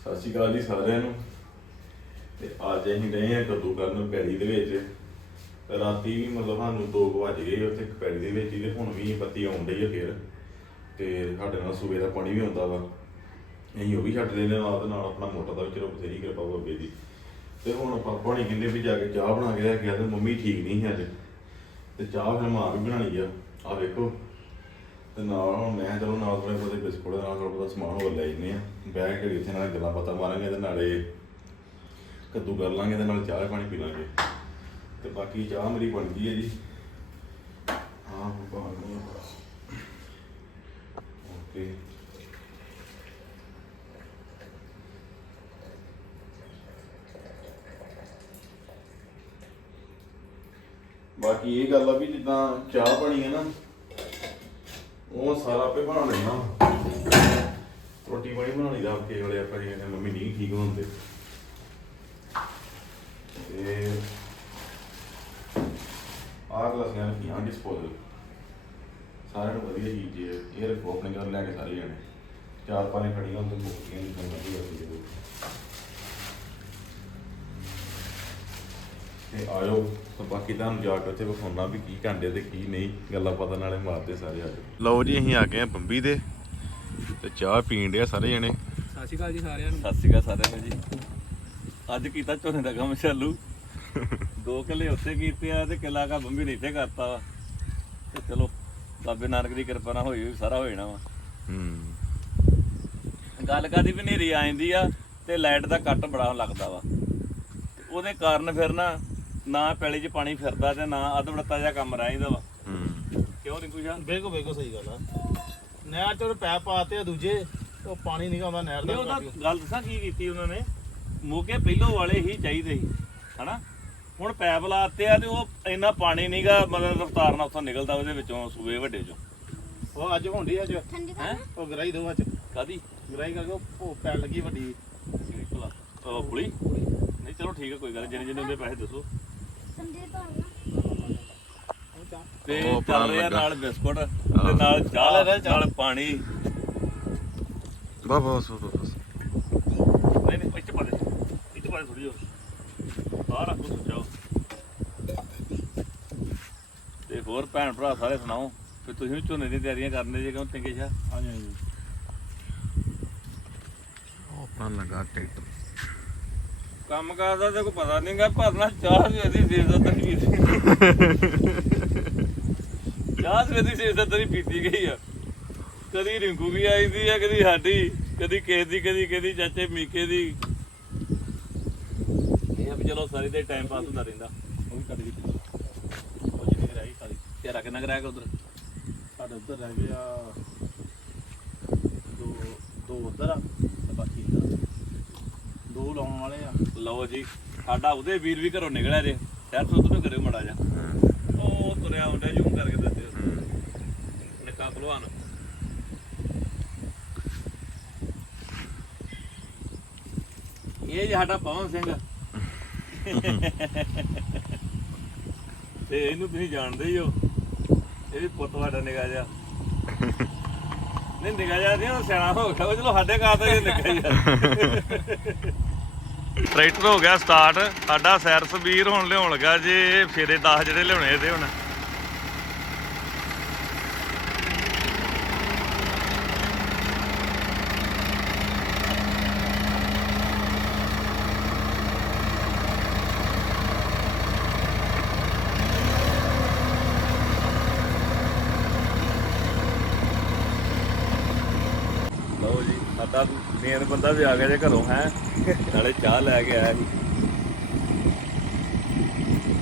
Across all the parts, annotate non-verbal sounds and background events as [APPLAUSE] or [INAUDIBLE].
ਸਤਿ ਸ਼੍ਰੀ ਅਕਾਲ ਜੀ ਸਾਰਿਆਂ ਨੂੰ। ਤੇ ਅੱਜ ਅਸੀਂ ਰਹੇ ਹਾਂ ਕੱਦੂ ਕਰਨ ਪੈੜੀ ਦੇ ਵਿੱਚ। ਰਾਤੀ ਵੀ ਮਤਲਬ ਸਾਨੂੰ 2 ਵਜ ਗਏ ਉੱਥੇ ਪੈੜੀ ਦੇ ਵਿੱਚ ਹੀ ਤੇ ਹੁਣ ਵੀ ਬੱਤੀ ਆਉਣ ਡਈ ਆ ਫੇਰ। ਤੇ ਸਾਡੇ ਨਾਲ ਸੂਬੇ ਦਾ ਪਾਣੀ ਵੀ ਆਉਂਦਾ ਵਾ। ਅਸੀਂ ਉਹ ਵੀ ਛੱਡ ਦਿੰਦੇ ਨਾਲ ਤੇ ਨਾਲ ਆਪਣਾ ਮੋਟਰ ਦਾ ਵੀ ਚਲੋ ਬਥੇਰੀ ਕਿਰਪਾ ਬਾਬੇ ਦੀ। ਤੇ ਹੁਣ ਪਾਪਾ ਨੇ ਕਹਿੰਦੇ ਵੀ ਜਾ ਕੇ ਚਾਹ ਬਣਾ ਕੇ ਲੈ ਕੇ ਆ ਤੇ ਮੰਮੀ ਠੀਕ ਨਹੀਂ ਹੈ ਅੱਜ। ਤੇ ਚਾਹ ਫਿਰ ਮਾਂ ਵੀ ਬਣਾਣੀ ਆ। ਆ ਵੇਖੋ। ਤੇ ਨਾਲ ਹੁਣ ਮੈਂ ਚਲੋ ਨਾਲ ਥੋੜੇ ਬਹੁਤੇ ਬਿਸਕੁਟ ਨਾਲ ਥੋੜਾ ਬਹੁਤਾ ਸਮਾਨ ਹੋਰ ਲੈ ਜੰਨੇ ਆ ਬੈਠ ਕੇ ਇੱਥੇ ਨਾਲ ਗੱਲਾਂ ਬਾਤਾਂ ਮਾਰਾਂਗੇ ਤੇ ਨਾਲੇ ਕੱਦੂ ਕਰ ਲਾਂਗੇ ਤੇ ਨਾਲ ਚਾਹ ਪਾਣੀ ਪੀ ਲਾਂਗੇ। ਤੇ ਬਾਕੀ ਚਾਹ ਮੇਰੀ ਬਣ ਗਈ ਹੈ ਜੀ। ਹਾਂ ਬਾਹਰ ਨਹੀਂ ਓਕੇ। ਬਾਕੀ ਇਹ ਗੱਲ ਆ ਵੀ ਜਿੱਦਾਂ ਚਾਹ ਬਣੀ ਹੈ ਨਾ ਉਹ ਸਾਰਾ ਆਪੇ ਬਣਾ ਲੈਣਾ ਰੋਟੀ ਪਾਣੀ ਬਣਾਉਣੀ ਦਾ ਆਪਕੇ ਵਾਲੇ ਆਪਾਂ ਜਿਹੜੇ ਮੰਮੀ ਨਹੀਂ ਠੀਕ ਹੁੰਦੇ। ਤੇ ਆਹ ਗਲਾਸੀਆਂ ਰੱਖੀਆਂ ਡਿਸਪੋਜ਼ਲ ਸਾਰਿਆਂ ਨੂੰ ਵਧੀਆ ਚੀਜ਼ ਹੈ ਇਹ ਰੱਖੋ, ਆਪਣੇ ਘਰ ਲੈ ਕੇ ਸਾਰੇ ਜਾਣੇ। ਚਾਰ ਪਾਣੇ ਖੜੀਆਂ ਹੁੰਦੇ ਮੁੱਕੀਆਂ ਨਹੀਂ ਕਰਨਾ ਵੀ ਤੇ ਆਇਓ ਤਾਂ ਬਾਕੀ ਤੁਹਾਨੂੰ ਜਾ ਕੇ ਉੱਥੇ ਵਿਖਾਉਣਾ ਵੀ ਕੀ ਕਾਂਡੇ ਤੇ ਕੀ ਨਹੀਂ ਗੱਲਾਂ ਪਤਾ ਨਾਲੇ ਮਾਰਦੇ ਸਾਰੇ ਆਜੋ। ਲਓ ਜੀ ਅਸੀਂ ਆ ਗਏ ਆ ਬੰਬੀ ਦੇ ਤੇ ਚਾਹ ਪੀਣ ਡਿਆ ਸਾਰੇ ਜਣੇ। ਸਤਿ ਸ਼੍ਰੀ ਅਕਾਲ ਜੀ ਸਾਰਿਆਂ ਨੂੰ। ਸਤਿ ਸ਼੍ਰੀ ਅਕਾਲ ਸਾਰਿਆਂ ਨੂੰ ਜੀ। ਅੱਜ ਕੀਤਾ ਝੋਨੇ ਦਾ ਕੰਮ ਚਾਲੂ ਦੋ ਕਿੱਲੇ ਉੱਥੇ ਕੀਤੇ ਆ ਤੇ ਕਿੱਲਾ ਕਾ ਬੰਬੀ ਨੇ ਇੱਥੇ ਕਰਤਾ ਵਾ। ਤੇ ਚਲੋ ਬਾਬੇ ਨਾਨਕ ਦੀ ਕਿਰਪਾ ਨਾਲ ਹੋਈ ਹੋਈ ਸਾਰਾ ਹੋ ਜਾਣਾ ਵਾ। ਹੂੰ। ਗੱਲ ਕਾਦੀ ਵੀ ਨੇਰੀ ਆ ਜਾਂਦੀ ਆ ਤੇ ਲਾਈਟ ਦਾ ਕੱਟ ਬੜਾ ਲੱਗਦਾ ਵਾ। ਤੇ ਉਹਦੇ ਕਾਰਨ ਫਿਰ ਨਾ ਨਾ ਪੈਲੀ 'ਚ ਪਾਣੀ ਫਿਰਦਾ ਤੇ ਨਾ ਅਧਵੜਤਾ ਜਿਹਾ ਕੰਮ ਰਹਿ ਜਾਂਦਾ ਵਾ। ਹੂੰ ਕਿਉਂ ਨਹੀਂ ਕੁਛ ਬਿਲਕੁਲ ਬਿਲਕੁਲ ਸਹੀ ਗੱਲ ਆ। ਨਹਿਰ ਚੋਂ ਪੈਪ ਪਾਤੇ ਆ ਦੂਜੇ ਉਹ ਪਾਣੀ ਨਹੀਂ ਆਉਂਦਾ ਨਹਿਰ ਨਹੀਂ ਦਾ ਉਹਦਾ ਗੱਲ ਦੱਸਾਂ ਕੀ ਕੀਤੀ ਉਹਨਾਂ ਨੇ? ਮੋਕੇ ਪਹਿਲੋਂ ਵਾਲੇ ਹੀ ਚਾਹੀਦੇ ਸੀ ਹਨਾ? ਹੁਣ ਪੈਪ ਲਾਤੇ ਆ ਤੇ ਉਹ ਇੰਨਾ ਪਾਣੀ ਨਹੀਂਗਾ ਮਤਲਬ ਰਫਤਾਰ ਨਾਲ ਉੱਥੋਂ ਨਿਕਲਦਾ ਉਹਦੇ ਵਿੱਚੋਂ ਸੂਏ ਵੱਡੇ ਚੋਂ। ਉਹ ਅੱਜ ਹੋਣੀ ਅੱਜ? ਹੈ? ਉਹ ਗਰਾਈ ਦੋ ਅੱਜ। ਕਾਦੀ ਗਰਾਈ ਕਰਕੇ ਉਹ ਭੋ- ਪੈ ਲੱਗੀ ਵੱਡੀ। ਉਹ ਪੁਲੀ ਨਹੀਂ ਚਲੋ ਠੀਕ ਹੈ ਕੋਈ ਗੱਲ ਨੀ, ਜਿੰਨੇ ਜਿੰਨੇ ਉਹਦੇ ਪੈਸੇ ਦੱਸੋ। ਤੇ ਉਹ ਆਪਣਾ ਚੱਲ ਰਿਹਾ ਲੱਗਾ। ਨਾਲ ਬਿਸਕੁਟ ਤੇ ਨਾਲ ਚਾਹ ਨਾਲ ਪਾਣੀ। ਬਾ ਬਸ ਬਸ ਬਸ। ਨਹੀਂ ਨਹੀਂ ਇੱਥੇ ਪਾ ਦੇ। ਇੱਥੇ ਪਾ ਦੇ ਥੋੜੀ ਹੋ ਬਾਹਰ ਰੱਖ ਦੋ ਜਾਓ। ਤੇ ਹੋਰ ਭੈਣ ਭਰਾ ਸਾਰੇ ਸੁਣਾਓ ਕਿ ਤੁਸੀਂ ਵੀ ਝੋਨੇ ਦੀਆਂ ਤਿਆਰੀਆਂ ਕਰਨੇ ਜੇ ਕਿਉਂ ਚੰਗੇ ਸ਼ਾ? ਹਾਂਜੀ ਹਾਂਜੀ। ਉਹ ਆਪਣਾ ਲੱਗਾ ਟਿਕਟ। ਕੰਮ ਕਰਦਾ ਤੇ ਕੋਈ ਪਤਾ ਨਹੀਂਗਾ ਭਰਨਾ ਚਾਹ ਵੀ ਅਸੀਂ ਸੇਵ ਦਾ ਤਰੀ ਪੀਤੀ। ਚਾਹ ਵੀ ਅਸੀਂ ਸੇਵ ਦਾ ਤਰੀ ਪੀਤੀ ਗਈ ਆ। ਕਦੀ ਰਿੰਕੂ ਵੀ ਆਈਦੀ ਆ, ਕਦੀ ਸਾਡੀ, ਕਦੀ ਕਿਸੇ ਦੀ, ਕਦੀ ਕਦੀ ਚਾਚੇ ਮੀਕੇ ਦੀ। ਇਹ ਆ ਵੀ ਚਲੋ ਸਾਰੀ ਦੇ ਟਾਈਮ ਪਾਸ ਹੁੰਦਾ ਰਹਿੰਦਾ। ਉਹ ਵੀ ਕੱਢ ਗਈ ਉਹ ਜਿੰਨੀ ਕੁ ਸਾਰੀ। ਤੇਰਾ ਕਿੰਨਾ ਕੁ ਰਹਿ ਉਧਰ? ਸਾਡੇ ਉੱਧਰ ਰਹਿ ਗਏ ਦੋ ਦੋ ਉਧਰ ਆ। ਦੋ ਲਾਉਣ ਵਾਲੇ ਆ। ਲਓ ਜੀ, ਸਾਡਾ ਉਹਦੇ ਵੀਰ ਵੀ ਘਰੋਂ ਨਿਕਲਿਆ ਜੇ। ਸ਼ਹਿਰ ਤੋਂ ਉਧਰ ਕਰਿਓ ਮੜਾ ਜਾ ਉਹ ਤੁਰਿਆ ਹੁੰਦਾ ਜੂਮ ਕਰਕੇ ਦੱਸਿਓ। ਨਿੱਕਾ ਭਲਵਾਨ। ਇਹ ਜੀ ਸਾਡਾ ਪਵਨ ਸਿੰਘ। ਤੇ ਇਹਨੂੰ ਤੁਸੀਂ ਜਾਣਦੇ ਹੀ ਹੋ। ਇਹ ਵੀ ਪੁੱਤ ਸਾਡਾ ਨਿਕਾ ਜਾ ਨਹੀਂ ਨਿਕਾ ਜਾ ਨਹੀਂ, ਉਹ ਸਿਆਣਾ ਹੋ ਗਿਆ। ਉਹ ਚਲੋ ਸਾਡੇ ਘਰ ਤਾਂ ਇਹ ਨਿਕਾ ਜਾ ਟਰੈਕਟਰ ਹੋ ਗਿਆ ਸਟਾਰਟ ਸਾਡਾ ਸੈਰ ਸਬੀਰ ਹੁਣ ਲਿਆਉਣ ਲੱਗਾ ਜੇ, ਫੇਰੇ 10 ਜਿਹੜੇ ਲਿਆਉਣੇ ਇਹਦੇ ਹੁਣ ਲਓ ਜੀ ਸਾਡਾ ਮੇਨ ਬੰਦਾ ਵੀ ਆ ਗਿਆ ਜੇ ਘਰੋਂ, ਹੈ? ਨਾਲੇ ਚਾਹ ਲੈ ਕੇ ਆਇਆ ਸੀ।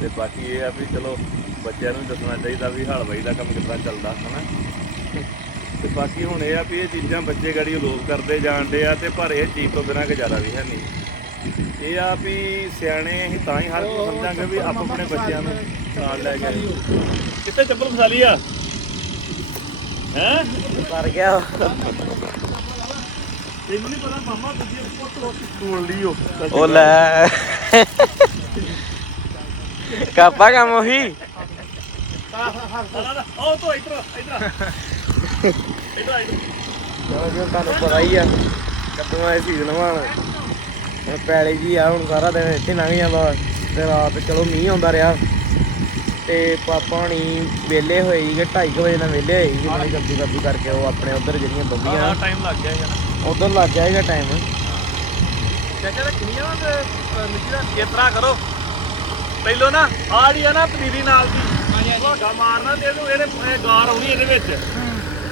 ਤੇ ਬਾਕੀ ਇਹ ਆ ਵੀ ਚਲੋ, ਬੱਚਿਆਂ ਨੂੰ ਦੱਸਣਾ ਚਾਹੀਦਾ ਵੀ ਹਲਵਾਈ ਦਾ ਕੰਮ ਕਿੱਦਾਂ ਚੱਲਦਾ, ਹਨਾ? ਤੇ ਬਾਕੀ ਹੁਣ ਇਹ ਆ ਵੀ ਇਹ ਚੀਜ਼ਾਂ ਬੱਚੇ ਗਾੜੀ ਲੋਕ ਕਰਦੇ ਜਾਣਦੇ ਆ ਤੇ ਪਰ ਇਹ ਚੀਜ਼ ਤੋਂ ਬਿਨਾਂ ਗੁਜ਼ਾਰਾ ਵੀ ਹੈ ਨਹੀਂ। ਇਹ ਆ ਵੀ ਸਿਆਣੇ ਅਸੀਂ ਤਾਂ ਹੀ ਹਰ ਕੋਈ ਸਮਝਾਂਗੇ ਵੀ ਆਪ ਆਪਣੇ ਬੱਚਿਆਂ ਨੂੰ ਨਾਲ ਲੈ ਕੇ ਕਿੱਥੇ ਚੱਪਲ ਫਸਾਲੀ ਆ? ਹੈ? ਕਰ ਗਿਆ। ਤੈਨੂੰ ਨਹੀਂ ਪਤਾ ਮਾਮਾ ਦੂਜੀ ਪੁੱਤ ਤੋੜ ਲਈ ਉਹ। ਉਹ ਲੈ। ਕਾਪਾ ਕੰਮ ਉਹੀ ਉਹ ਤੋਂ ਇਧਰ ਇਧਰ ਇਧਰ ਤੁਹਾਨੂੰ ਪਤਾ ਹੀ ਆ ਕੱਦੂਆਂ ਦੇ ਸੀਜ਼ਨ ਵਾ। ਹੁਣ ਪੈਲੀ ਜੀ ਆ ਹੁਣ ਸਾਰਾ ਦਿਨ ਇੱਥੇ ਲੰਘ ਜਾਂਦਾ ਤੇ ਰਾਤ ਚਲੋ ਮੀਂਹ ਆਉਂਦਾ ਰਿਹਾ। ਤੇ ਪਾਪਾ ਹੁਣੀ ਵਿਹਲੇ ਹੋਏ ਸੀਗੇ 2:30 ਵਜੇ ਨਾਲ ਵਿਹਲੇ ਹੋਏ ਸੀ ਗੱਦੀ ਕਰਕੇ ਉਹ ਆਪਣੇ ਉਧਰ ਜਿਹੜੀਆਂ ਬੰਬੀਆਂ। ਟਾਈਮ ਲੱਗ ਗਿਆ ਯਾਰ ਉਧਰ ਲੱਗ ਜਾਏਗਾ ਟਾਈਮ ਚਾਚਾ ਰੱਖਣੀ ਆ ਤੇ ਮਿੱਟੀ ਦਾ ਕੇਤਰਾ ਕਰੋ। ਪਹਿਲੋਂ ਨਾ ਆ ਜੀ ਆ ਨਾ ਪਨੀਰੀ ਨਾਲ ਦੀ ਤੁਹਾਡਾ ਮਾਰਨਾ ਤੇ ਇਹਨੂੰ ਇਹਨੇ ਇਹ ਗਾਰ ਆਉਣੀ ਇਹਦੇ ਵਿੱਚ।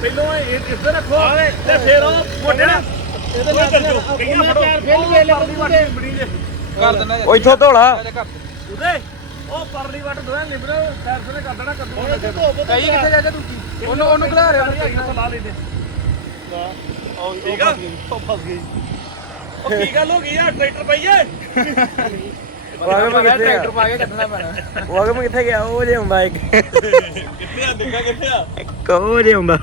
ਪਹਿਲੋਂ ਇਹ ਇੱਧਰ ਰੱਖੋ ਤੇ ਫਿਰ ਉਹ ਮੋਢੇ ਨਾਲ ਇਹਦੇ ਨਾਲ ਕਈਆਂ ਫੜੋ। ਫਿਰ ਵੇਲੇ ਬੜੀ ਜੇ। ਕਰ ਦਿੰਦਾ ਉਹ ਇੱਥੋਂ ਧੋਲਾ। ਉਹਦੇ ਉਹ ਪਰਲੀ ਵੱਟ ਦੋਵੇਂ ਲਿਬਰ ਸੈਰਸ ਨੇ ਕਰ ਦੇਣਾ ਕੱਦੂ ਕਈ ਕਿੱਥੇ ਜਾ ਜਾ ਦੂਜੀ ਉਹਨੂੰ ਉਹਨੂੰ ਖਿਲਾ ਰਿਹਾ ਲਾ ਲੈਂਦੇ ਠੀਕ ਆ? ਉਹ ਫਸ ਗਈ। ਉਹ ਕੀ ਗੱਲ ਹੋ ਗਈ ਆ? ਟਰੈਕਟਰ ਪਈਏ ਵਾਗਮ ਕਿੱਥੇ ਆ? ਟਰੈਕਟਰ ਪਾ ਕੇ ਕੱਢਣਾ ਪੈਣਾ। ਵਾਗਮ ਕਿੱਥੇ ਗਿਆ? ਉਹ ਜੇ ਆਉਂਦਾ ਇੱਕ। ਕਿੱਥੇ ਆ? ਨਿੱਕਾ ਕਿੱਥੇ ਆ? ਉਹ ਜੇ ਆਉਂਦਾ।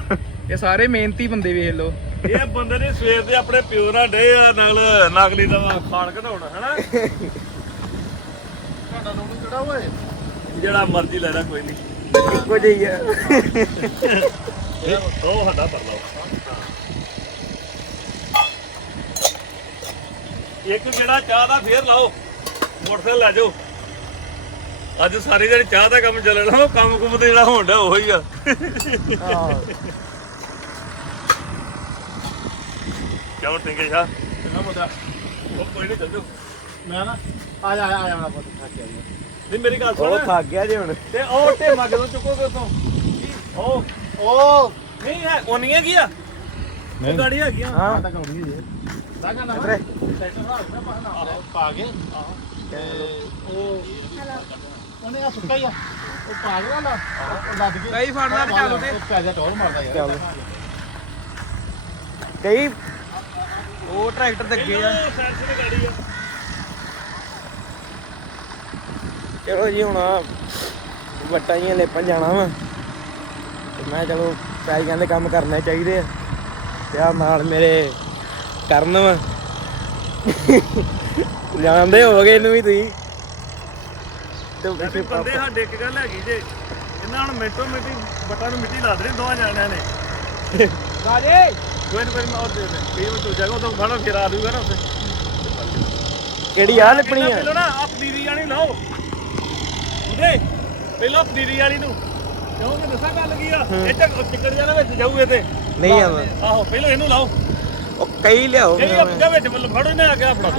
ਇਹ ਸਾਰੇ ਮਿਹਨਤੀ ਬੰਦੇ ਵੇਖ ਲਓ। ਇਹ ਬੰਦੇ ਨੇ ਸਵੇਰ ਦੇ ਆਪਣੇ ਪਿਓ ਨਾਲ ਡੇ ਆ ਨਾਲ ਨਕਲੀ ਦਾ ਖਾਣ ਘਟਾਉਣ ਹਨਾ? ਤੁਹਾਡਾ ਨੋਟ ਕਿਹੜਾ ਓਏ? ਜਿਹੜਾ ਮਰਜ਼ੀ ਲੈ ਲੈ ਕੋਈ ਨਹੀਂ। ਇੱਕੋ ਜਿਹੀ ਆ। ਉਹ ਸਾਡਾ ਪਰਲਾ ਇੱਕ ਜਿਹੜਾ ਚਾਹ ਦਾ ਫੇਰ ਲਾਓ। ਮੋਟਰਸਾਈਕਲ ਲੈ ਜਾਓ। ਅੱਜ ਸਾਰੀ ਜਿਹੜੀ ਚਾਹ ਦਾ ਕੰਮ ਚੱਲਣਾ ਉਹ ਕੰਮ ਕੁਮ ਤੇ ਜਿਹੜਾ ਹੋਣ ਡਿਆ ਉਹੀ ਆ। ਕਿਉਂ ਟਿੰਗੇ ਸ਼ਾ ਨਾ ਮੁੰਡਾ ਉਹ ਕੋਈ ਨਹੀਂ ਚੱਲ। ਮੈਂ ਨਾ ਆ ਜਾ ਆ ਜਾ ਆ ਜਾ ਮੇਰਾ ਪੁੱਤ ਥੱਕ ਗਿਆ ਜੀ। ਨਹੀਂ ਮੇਰੀ ਗੱਲ ਉਹ ਸੁਣ ਥੱਕ ਗਿਆ ਜੇ ਹੁਣ। ਤੇ ਉਹ ਢੇਮਾ ਕਦੋਂ ਚੁੱਕੋਗੇ ਉਤੋਂ। ਉਹ ਓ ਨਹੀਂ ਹੈ ਉਹਨੀਆਂ ਕੀ ਆ? ਉਹ ਗਾੜੀ ਹੈਗੀਆਂ। ਹਾਂ। ਤਾਂ ਕੌੜੀ ਜੀ ਸਾਗਾ ਨਾ ਇੱਧਰੇ। ਪਾ ਕੇ ਤੇ ਉਹ ਉਹਨੇ ਆ ਸੁੱਕਾ ਹੀ ਆ ਉਹ ਪਾ ਗਿਆ ਨਾ ਉਹ ਲੱਦ ਕੇ ਕਈ ਫੜਨਾ ਤੇ ਚੱਲ ਤੇ ਪੈ ਜਾ ਮਾਰਦਾ ਯਾਰ ਕਈ ਉਹ ਟਰੈਕਟਰ ਤੇ ਅੱਗੇ ਆ ਚਲੋ ਜੀ ਹੁਣ ਆਹ ਵੱਟਾਂ ਜੀਆਂ ਲੇਪਣ ਜਾਣਾ ਵਾ ਤੇ ਮੈਂ ਚਲੋ ਪੈਲੀਆਂ ਦੇ ਕੰਮ ਕਰਨੇ ਚਾਹੀਦੇ ਆ ਤੇ ਆ ਨਾਲ ਮੇਰੇ ਕਰਨ ਵਾ। ਜਾਣਦੇ ਹੋਗੇ ਇਹਨੂੰ ਵੀ ਤੁਸੀਂ। ਤੇ ਪਿੱਛੇ ਬੰਦੇ ਸਾਡੇ ਇੱਕ ਗੱਲ ਹੈਗੀ ਜੇ ਇਹਨਾਂ ਹੁਣ ਮਿੰਟੋ ਮਿੰਟੀ ਬਟਾਂ ਨੂੰ ਮਿੱਟੀ ਲਾ ਦੇਣੀ ਦੋਵਾਂ ਜਾਣਿਆਂ ਨੇ। ਰਾਜੇ! ਕੋਈ ਨਾ ਕੋਈ ਮੈਂ ਉਹ ਦੇ ਦੇ ਕਈ ਵਾਰ ਤੂੰ ਜਗ੍ਹਾ ਤੋਂ ਫੜਾ ਫਿਰ ਆ ਦੂਗਾ ਨਾ ਉੱਥੇ। ਕਿਹੜੀ ਆ ਲਿਪਣੀ ਆ? ਪਹਿਲਾਂ ਨਾ ਆ ਪਨੀਰੀ ਵਾਲੀ ਲਾਓ। ਉਹਦੇ ਪਹਿਲਾਂ ਪਨੀਰੀ ਵਾਲੀ ਨੂੰ। ਕਿਉਂਕਿ ਦੱਸਾਂ ਗੱਲ ਕੀ ਆ? ਇਹ ਚਿੱਕੜ ਜਾਣਾ ਵਿੱਚ ਜਾਊ ਇਹ ਤੇ ਨਹੀਂ ਆਉਂਦਾ। ਆਹੋ ਪਹਿਲਾਂ ਇਹਨੂੰ ਲਾਓ। ਉਹ ਕਈ ਲਿਆਓ ਜਿਹੜੀ ਆ ਪਿੱਛੇ ਵਿੱਚ ਮਤਲਬ ਫੜੋ ਇਹਨੇ ਆ ਕੇ ਆਪਣਾ।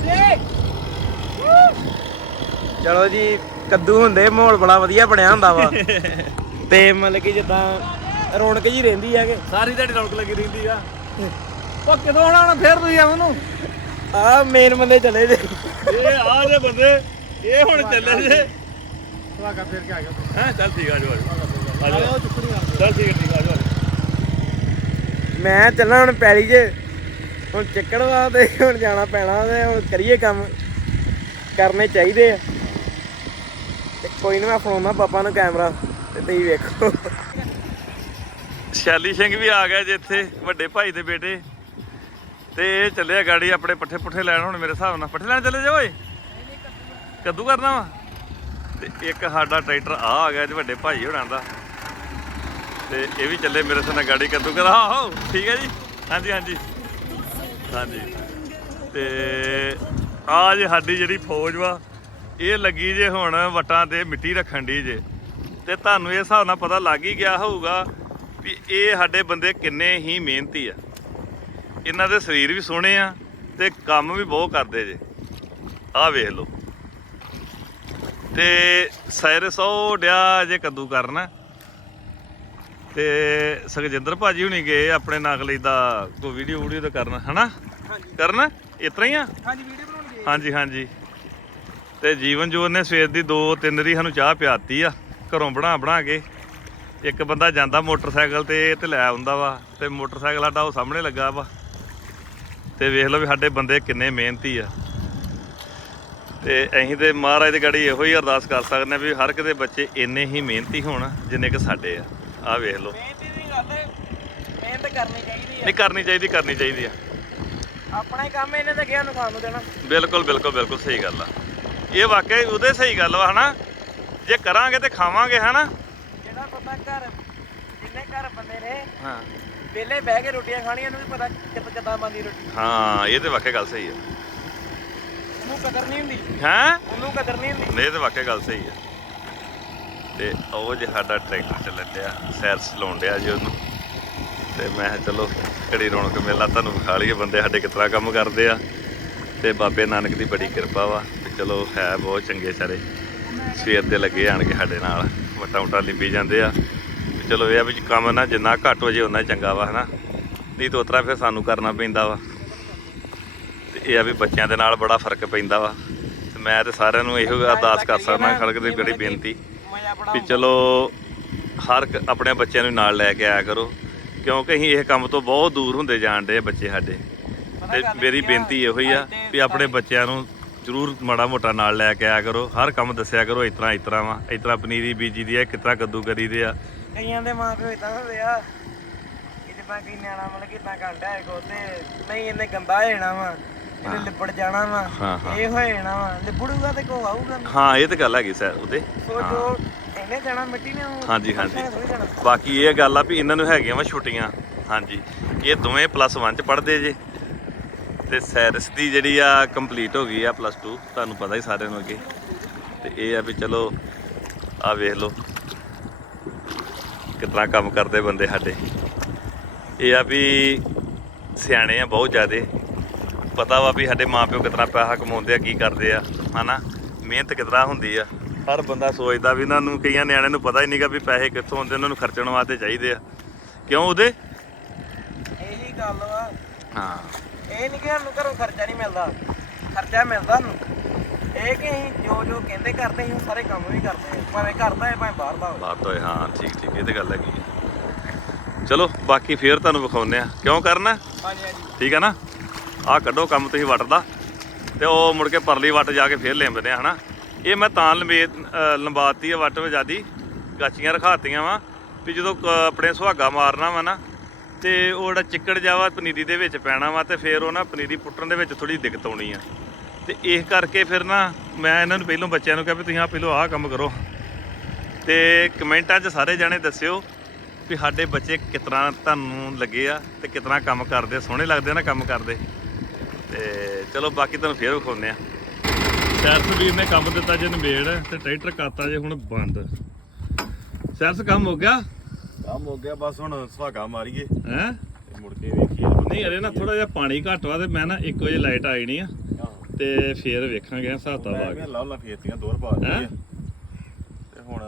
ਚਲੋ ਜੀ ਕੱਦੂ ਹੁੰਦੇ ਮਾਹੌਲ ਬੜਾ ਵਧੀਆ ਬਣਿਆ ਹੁੰਦਾ ਵਾ। [LAUGHS] ਤੇ ਮਤਲਬ ਕਿ ਜਿੱਦਾਂ ਰੌਣਕ ਜੀ ਰਹਿੰਦੀ ਆ ਕਿ। ਸਾਰੀ ਦਿਹਾੜੀ ਰੌਣਕ ਲੱਗੀ ਰਹਿੰਦੀ ਆ। ਉਹ ਕਦੋਂ ਆਉਣਾ ਫੇਰ ਤੁਸੀਂ ਆਉਂ ਨੂੰ ਆ ਮੇਨ ਬੰਦੇ ਚਲੇ ਜੇ। ਇਹ ਆ ਜੇ ਬੰਦੇ ਇਹ ਹੁਣ ਚੱਲੇ ਜੇ। ਸਵਾਗਾ ਫੇਰ ਕੇ ਆ ਗਿਆ ਹਾਂ ਚੱਲ ਠੀਕ ਆ ਜੋ ਆ ਜਾਓ। ਆ ਚੱਲ ਠੀਕ ਆ ਠੀਕ ਆ ਜੋ ਮੈਂ ਚੱਲਾਂ ਹੁਣ ਪੈਲੀ 'ਚ ਹੁਣ ਚੱਕੜ ਵਾ ਤੇ ਹੁਣ ਜਾਣਾ ਪੈਣਾ ਤੇ ਹੁਣ ਕਰੀਏ ਕੰਮ। ਕਰਨੇ ਚਾਹੀਦੇ ਆ। ਤੇ ਕੋਈ ਨਾ, ਮੈਂ ਫੜਾਉਣਾ ਪਾਪਾ ਨੂੰ ਕੈਮਰਾ ਤੇ ਤੁਸੀਂ ਵੇਖੋ। ਸ਼ੈਲੀ ਸਿੰਘ ਵੀ ਆ ਗਿਆ ਜੇ ਵੱਡੇ ਭਾਈ ਦੇ ਬੇਟੇ। ਤੇ ਇਹ ਚੱਲਿਆ ਗਾੜੀ ਆਪਣੇ ਪੱਠੇ ਪੁੱਠੇ ਲੈਣ ਹੁਣ ਮੇਰੇ ਹਿਸਾਬ ਨਾਲ। ਪੱਠੇ ਲੈਣ ਚੱਲੇ ਜਾ ਓਏ? ਕੱਦੂ ਕਰਨਾ ਵਾ? ਤੇ ਇੱਕ ਸਾਡਾ ਟਰੈਕਟਰ ਆ ਆ ਗਿਆ ਜੀ ਵੱਡੇ ਭਾਈ ਹੋਣਾ ਦਾ। ਤੇ ਇਹ ਵੀ ਚੱਲੇ ਮੇਰੇ ਸਾਹ ਨਾਲ ਗਾੜੀ ਕੱਦੂ ਕਰਾ। ਆਹੋ, ਠੀਕ ਹੈ ਜੀ। ਹਾਂਜੀ ਹਾਂਜੀ। ਹਾਂਜੀ। ਤੇ ਆ ਜੇ ਸਾਡੀ ਜਿਹੜੀ ਫੌਜ ਵਾ, ਇਹ ਲੱਗੀ ਜੇ ਹੁਣ ਵਟਾਂ ਤੇ ਮਿੱਟੀ ਰੱਖਣ ਦੀ ਜੇ। ਤੇ ਤੁਹਾਨੂੰ ਇਹ ਹਿਸਾਬ ਨਾਲ ਪਤਾ ਲੱਗ ਹੀ ਗਿਆ ਹੋਊਗਾ ਵੀ ਇਹ ਸਾਡੇ ਬੰਦੇ ਕਿੰਨੇ ਹੀ ਮਿਹਨਤੀ ਆ। ਇਹਨਾਂ ਦੇ ਸਰੀਰ ਵੀ ਸੋਹਣੇ ਆ ਤੇ ਕੰਮ ਵੀ ਬਹੁਤ ਕਰਦੇ ਜੇ। ਆਹ ਵੇਖ ਲਓ। ਤੇ ਸਾਇਰਸ ਉਹ ਡਿਆ ਜੇ ਕੱਦੂ ਕਰਨਾ ਤੇ ਸੁਖਜਿੰਦਰ ਭਾਜੀ ਹੁਣੀ ਗਏ ਆਪਣੇ ਨਕਲੀ ਦਾ ਕੋਈ ਵੀਡੀਓ ਵੀਡੀਓ ਤਾਂ ਕਰਨਾ ਹਨਾ? ਕਰਨਾ? ਇਤਰਾ ਹੀ ਆ? ਹਾਂਜੀ ਵੀਡੀਓ ਬਣਾਉਣੀ ਹਾਂਜੀ ਹਾਂਜੀ। ਤੇ ਜੀਵਨ ਜੋਤ ਨੇ ਸਵੇਰ ਦੀ ਦੋ ਤਿੰਨ ਰੀ ਸਾਨੂੰ ਚਾਹ ਪਿਆਤੀ ਆ ਘਰੋਂ ਬਣਾ ਬਣਾ ਕੇ। ਇੱਕ ਬੰਦਾ ਜਾਂਦਾ ਮੋਟਰਸਾਈਕਲ ਤੇ ਤੇ ਲੈ ਆਉਂਦਾ ਵਾ ਤੇ ਮੋਟਰਸਾਈਕਲ ਸਾਡਾ ਉਹ ਸਾਹਮਣੇ ਲੱਗਾ ਵਾ। ਤੇ ਵੇਖ ਲਓ ਵੀ ਸਾਡੇ ਬੰਦੇ ਕਿੰਨੇ ਮਿਹਨਤੀ ਆ। ਤੇ ਅਸੀਂ ਤੇ ਮਹਾਰਾਜ ਦੀ ਗੜੀ ਇਹੋ ਹੀ ਅਰਦਾਸ ਕਰ ਸਕਦੇ ਹਾਂ ਵੀ ਹਰ ਇੱਕ ਦੇ ਬੱਚੇ ਇੰਨੇ ਹੀ ਮਿਹਨਤੀ ਹੋਣ ਜਿੰਨੇ ਕਿ ਸਾਡੇ ਆ। ਆਹ ਵੇਖ ਲਓ। ਮਿਹਨਤ ਦੀ ਗੱਲ ਮਿਹਨਤ ਕਰਨੀ ਚਾਹੀਦੀ ਨਹੀਂ ਕਰਨੀ ਚਾਹੀਦੀ ਕਰਨੀ ਚਾਹੀਦੀ ਆ। ਆਪਣਾ ਹੀ ਕੰਮ ਇਹਨੇ ਤਾਂ ਕਿਹਾ ਨੂੰ ਸਾਨੂੰ ਦੇਣਾ। ਬਿਲਕੁਲ ਬਿਲਕੁਲ ਬਿਲਕੁਲ ਸਹੀ ਗੱਲ ਆ। ਇਹ ਵਾਕਈ ਉਹਦੇ ਸਹੀ ਗੱਲ ਵਾ ਹਨਾ? ਜੇ ਕਰਾਂਗੇ ਤੇ ਖਾਵਾਂਗੇ ਹਨਾ? ਜਿਹੜਾ ਬੰਦਾ ਘਰ ਜਿੰਨੇ ਘਰ ਬੰਦੇ ਨੇ ਹਾਂ। ਵਿਹਲੇ ਬਹਿ ਕੇ ਰੋਟੀਆਂ ਖਾਣੀਆਂ ਨੂੰ ਵੀ ਪਤਾ ਕਿੱਦਾਂ ਕਿੱਦਾਂ ਬਣਦੀ ਰੋਟੀ। ਹਾਂ ਇਹ ਤੇ ਵਾਕਿਆ ਗੱਲ ਸਹੀ ਹੈ ਉਹਨੂੰ ਕਦਰ ਨਹੀਂ ਹੁੰਦੀ। ਹੈਂ? ਉਹਨੂੰ ਕਦਰ ਨਹੀਂ ਹੁੰਦੀ। ਨਹੀਂ ਇਹ ਤੇ ਵਾਕਿਆ ਗੱਲ ਸਹੀ ਹੈ ਤੇ ਉਹ ਜੇ ਸਾਡਾ ਟਰੈਕਟਰ ਚੱਲਣ ਡਿਆ, ਸੈਰ ਸਲਾਉਣ ਡਿਆ ਜੀ ਉਹਨੂੰ। ਤੇ ਮੈਂ ਚਲੋ, ਘੜੀ ਰੌਣਕ ਮੇਲਾ ਤੁਹਾਨੂੰ ਵਿਖਾ ਲਈਏ, ਬੰਦੇ ਸਾਡੇ ਕਿਸ ਤਰ੍ਹਾਂ ਕੰਮ ਕਰਦੇ ਆ। ਤੇ ਬਾਬੇ ਨਾਨਕ ਦੀ ਬੜੀ ਕਿਰਪਾ ਵਾ, ਤੇ ਚਲੋ ਹੈ ਬਹੁਤ ਚੰਗੇ ਸਾਰੇ। ਸਵੇਰ ਦੇ ਲੱਗੇ ਆਣ ਕੇ ਸਾਡੇ ਨਾਲ, ਵਟਾ ਵਟਾ ਲਿੰਬੀ ਜਾਂਦੇ ਆ। ਤੇ ਚਲੋ ਇਹ ਆ ਵੀ ਕੰਮ ਨਾ ਜਿੰਨਾ ਘੱਟ ਹੋ ਜੇ ਉਨਾ ਚੰਗਾ ਵਾ, ਹਨਾ। ਨਹੀਂ ਤਾਂ ਉਤਰਾ ਫਿਰ ਸਾਨੂੰ ਕਰਨਾ ਪੈਂਦਾ ਵਾ। ਤੇ ਇਹ ਆ ਵੀ ਬੱਚਿਆਂ ਦੇ ਨਾਲ ਬੜਾ ਫ਼ਰਕ ਪੈਂਦਾ ਵਾ। ਤੇ ਮੈਂ ਤੇ ਸਾਰਿਆਂ ਨੂੰ ਇਹੋ ਅਰਦਾਸ ਕਰ ਸਕਦਾ ਖੜਕ ਦੀ ਬੜੀ ਬੇਨਤੀ। ਵੀ ਚਲੋ ਹਰ ਆਪਣੇ ਬੱਚਿਆਂ ਨੂੰ ਨਾਲ ਲੈ ਕੇ ਆਇਆ ਕਰੋ ਕਿਉਂਕਿ ਅਸੀਂ ਇਹ ਕੰਮ ਤੋਂ ਬਹੁਤ ਦੂਰ ਹੁੰਦੇ ਜਾਣ ਡੇ ਬੱਚੇ ਸਾਡੇ। ਤੇ ਮੇਰੀ ਬੇਨਤੀ ਇਹੋ ਹੀ ਆ ਵੀ ਆਪਣੇ ਬੱਚਿਆਂ ਨੂੰ ਜ਼ਰੂਰ ਮਾੜਾ ਮੋਟਾ ਨਾਲ ਲੈ ਕੇ ਆਇਆ ਕਰੋ ਹਰ ਕੰਮ ਦੱਸਿਆ ਕਰੋ ਇਸ ਤਰ੍ਹਾਂ ਇਸ ਤਰ੍ਹਾਂ ਵਾ ਇਸ ਤਰ੍ਹਾਂ ਪਨੀਰੀ ਬੀਜੀ ਦੀ ਆ ਕਿਸ ਤਰ੍ਹਾਂ ਕੱਦੂ ਕਰੀਦੇ ਆ। ਕਈਆਂ ਦੇ ਮਾਂ ਪਿਓ ਇਦਾਂ ਹੁੰਦੇ ਆ ਕਿ ਜਿੱਦਾਂ ਨਿਆਣਾ ਮਤਲਬ ਕਿ ਇਦਾਂ ਕਰਦਾ ਹੈ ਕੋ ਤੇ ਨਹੀਂ ਇਹਨੇ ਗੰਦਾ ਹੋ ਜਾਣਾ ਵਾ। ਇਹਨੇ ਲਿਪੜ ਜਾਣਾ ਵਾ ਹਾਂ, ਹਾਂ। ਇਹ ਹੋ ਜਾਣਾ ਵਾ। ਲਿਪੜੂਗਾ ਤੇ ਕੋ ਆਊਗਾ। ਹਾਂ ਇਹ ਤਾਂ ਗੱਲ ਹੈਗੀ ਸਰ ਉਹਦੇ। ਸੋ ਜੋ ਇਹਨੇ ਜਾਣਾ ਮਿੱਟੀ ਨੇ ਉਹ ਹਾਂਜੀ, ਹਾਂਜੀ। ਬੱਚਿਆਂ ਨੇ ਥੋੜ੍ਹੀ ਜਾਣਾ। ਬਾਕੀ ਇਹ ਗੱਲ ਆ ਵੀ ਇਹਨਾਂ ਨੂੰ ਹੈਗੀਆਂ ਵਾ ਛੁੱਟੀਆਂ। ਹਾਂਜੀ। ਇਹ ਦੋਵੇਂ ਪਲੱਸ 1 ਚ ਪੜ੍ਹਦੇ ਜੇ। ਤੇ ਸੈਰਸ ਦੀ ਜਿਹੜੀ ਆ ਕੰਪਲੀਟ ਹੋ ਗਈ ਆ ਪਲੱਸ 2 ਤੁਹਾਨੂੰ ਪਤਾ ਹੀ ਸਾਰਿਆਂ ਨੂੰ ਅੱਗੇ। ਤੇ ਇਹ ਆ ਵੀ ਚਲੋ ਆ ਵੇਖ ਲਓ। ਕਿਤਨਾ ਕੰਮ ਕਰਦੇ ਬੰਦੇ ਸਾਡੇ। ਇਹ ਆ ਵੀ ਸਿਆਣੇ ਆ ਬਹੁਤ ਜ਼ਿਆਦੇ। ਪਤਾ ਵਾ ਵੀ ਸਾਡੇ ਮਾਪਿਓ ਕਿਤਨਾ ਪੈਸਾ ਕਮਾਉਂਦੇ ਆ ਕੀ ਕਰਦੇ ਆ ਹਨਾ? ਮਿਹਨਤ ਕਿਤਨਾ ਹੁੰਦੀ ਆ। ਹਰ ਬੰਦਾ ਸੋਚਦਾ ਵੀ ਇਹਨਾਂ ਨੂੰ ਕਈਆਂ ਨਿਆਣਿਆਂ ਨੂੰ ਪਤਾ ਹੀ ਨਹੀਂਗਾ ਵੀ ਪੈਸੇ ਕਿੱਥੋਂ ਆਉਂਦੇ ਉਹਨਾਂ ਨੂੰ ਖਰਚਣ ਵਾਸਤੇ ਚਾਹੀਦੇ ਆ। ਕਿਉਂ ਉਹਦੇ? ਇਹੀ ਗੱਲ ਵਾ। ਹਾਂ। ਇਹ ਨਹੀਂ ਕਿ ਸਾਨੂੰ ਘਰੋਂ ਖਰਚਾ ਨਹੀਂ ਮਿਲਦਾ। ਖਰਚਾ ਮਿਲਦਾ ਸਾਨੂੰ। ਇਹ ਕਿ ਅਸੀਂ ਜੋ ਜੋ ਕਹਿੰਦੇ ਕਰਦੇ ਉਹ ਸਾਰੇ ਕੰਮ ਵੀ ਕਰਦੇ ਹਾਂ ਭਾਵੇਂ ਘਰ ਦਾ ਹੈ ਭਾਵੇਂ ਬਾਹਰ ਦਾ ਹੋਵੇ ਬਾਤ ਹੋਏ ਹਾਂ ਠੀਕ ਠੀਕ ਇਹ ਤੇ ਗੱਲ ਹੈਗੀ ਆ। ਚਲੋ ਬਾਕੀ ਫੇਰ ਤੁਹਾਨੂੰ ਵਿਖਾਉਨੇ ਆ। ਕਿਉਂ ਕਰਨਾ? ਹਾਂਜੀ ਹਾਂਜੀ। ਠੀਕ ਆ ਨਾ? ਆਹ ਕੱਢੋ ਕੰਮ ਤੁਸੀਂ ਵੱਟ ਦਾ ਤੇ ਉਹ ਮੁੜ ਕੇ ਪਰਲੀ ਵੱਟ ਜਾ ਕੇ ਫੇਰ ਲਿੰਬਦੇ ਆ ਹਨਾ? ਇਹ ਮੈਂ ਤਾਂ ਲੰਬੇ ਅ, ਲੰਬਾਤੀ ਆ ਵੱਟ ਵਜਾਦੀ ਗਾਚੀਆਂ ਰਖਾਤੀਆਂ ਵਾ ਵੀ ਜਦੋਂ ਕ- ਆਪਣੇ ਸੁਹਾਗਾ ਮਾਰਨਾ ਵਾ ਨਾ ਤੇ ਉਹ ਜਿਹੜਾ ਚਿੱਕੜ ਜਾਵਾ ਪਨੀਰੀ ਦੇ ਵਿੱਚ ਪੈਣਾ ਵਾ ਤੇ ਫੇਰ ਉਹ ਨਾ ਪਨੀਰੀ ਪੁੱਟਣ ਦੇ ਵਿੱਚ ਥੋੜੀ ਦਿੱਕਤ ਆਉਣੀ ਆ। ਤੇ ਇਸ ਕਰਕੇ ਫਿਰ ਨਾ ਮੈਂ ਇਹਨਾਂ ਨੂੰ ਪਹਿਲੋਂ ਬੱਚਿਆਂ ਨੂੰ ਕਿਹਾ ਵੀ ਤੁਸੀਂ ਆਹ ਪਹਿਲੋਂ ਆਹ ਕੰਮ ਕਰੋ। ਤੇ ਕਮੈਂਟਾਂ 'ਚ ਸਾਰੇ ਜਾਣੇ ਦੱਸਿਓ ਵੀ ਸਾਡੇ ਬੱਚੇ ਕਿਸ ਤੁਹਾਨੂੰ ਲੱਗੇ ਆ ਤੇ ਕਿਸ ਕੰਮ ਕਰਦੇ ਸੋਹਣੇ ਲੱਗਦੇ ਆ ਨਾ ਕੰਮ ਕਰਦੇ। ਤੇ ਚਲੋ ਬਾਕੀ ਤੁਹਾਨੂੰ ਫੇਰ ਵਿਖਾਉਂਦੇ ਆ ਸੈਰਸਵੀਰ ਨੇ ਕੰਮ ਦਿੱਤਾ ਜੇ ਨਵੇੜ ਤੇ ਟਰੈਕਟਰ ਕਰਤਾ ਜੇ ਹੁਣ ਬੰਦ। ਸੈਰਸ ਕੰਮ ਹੋ ਗਿਆ? ਕੰਮ ਹੋ ਗਿਆ ਬਸ ਹੁਣ ਸੁਹਾਗਾ ਮਾਰੀਏ। ਹੈ? ਮੁੜ ਕੇ ਵੇਖੀਏ। ਨਹੀਂ ਅਰੇ ਨਾ ਥੋੜਾ ਜਿਹਾ ਪਾਣੀ ਘੱਟ ਵਾ ਤੇ ਮੈਂ ਨਾ 1 ਵਜੇ ਲਾਈਟ ਆਈ ਨਹੀਂ ਆ। ਤੇ ਫੇਰ ਵੇਖਾਂਗੇ ਆ ਮੈਂ ਕੇ ਲਾ ਲਾ ਫੇਰਤੀਆਂ ਦੋਰ ਪਾ ਦਿੱਤੀ ਹੈਂ? ਆ ਤੇ ਹੁਣ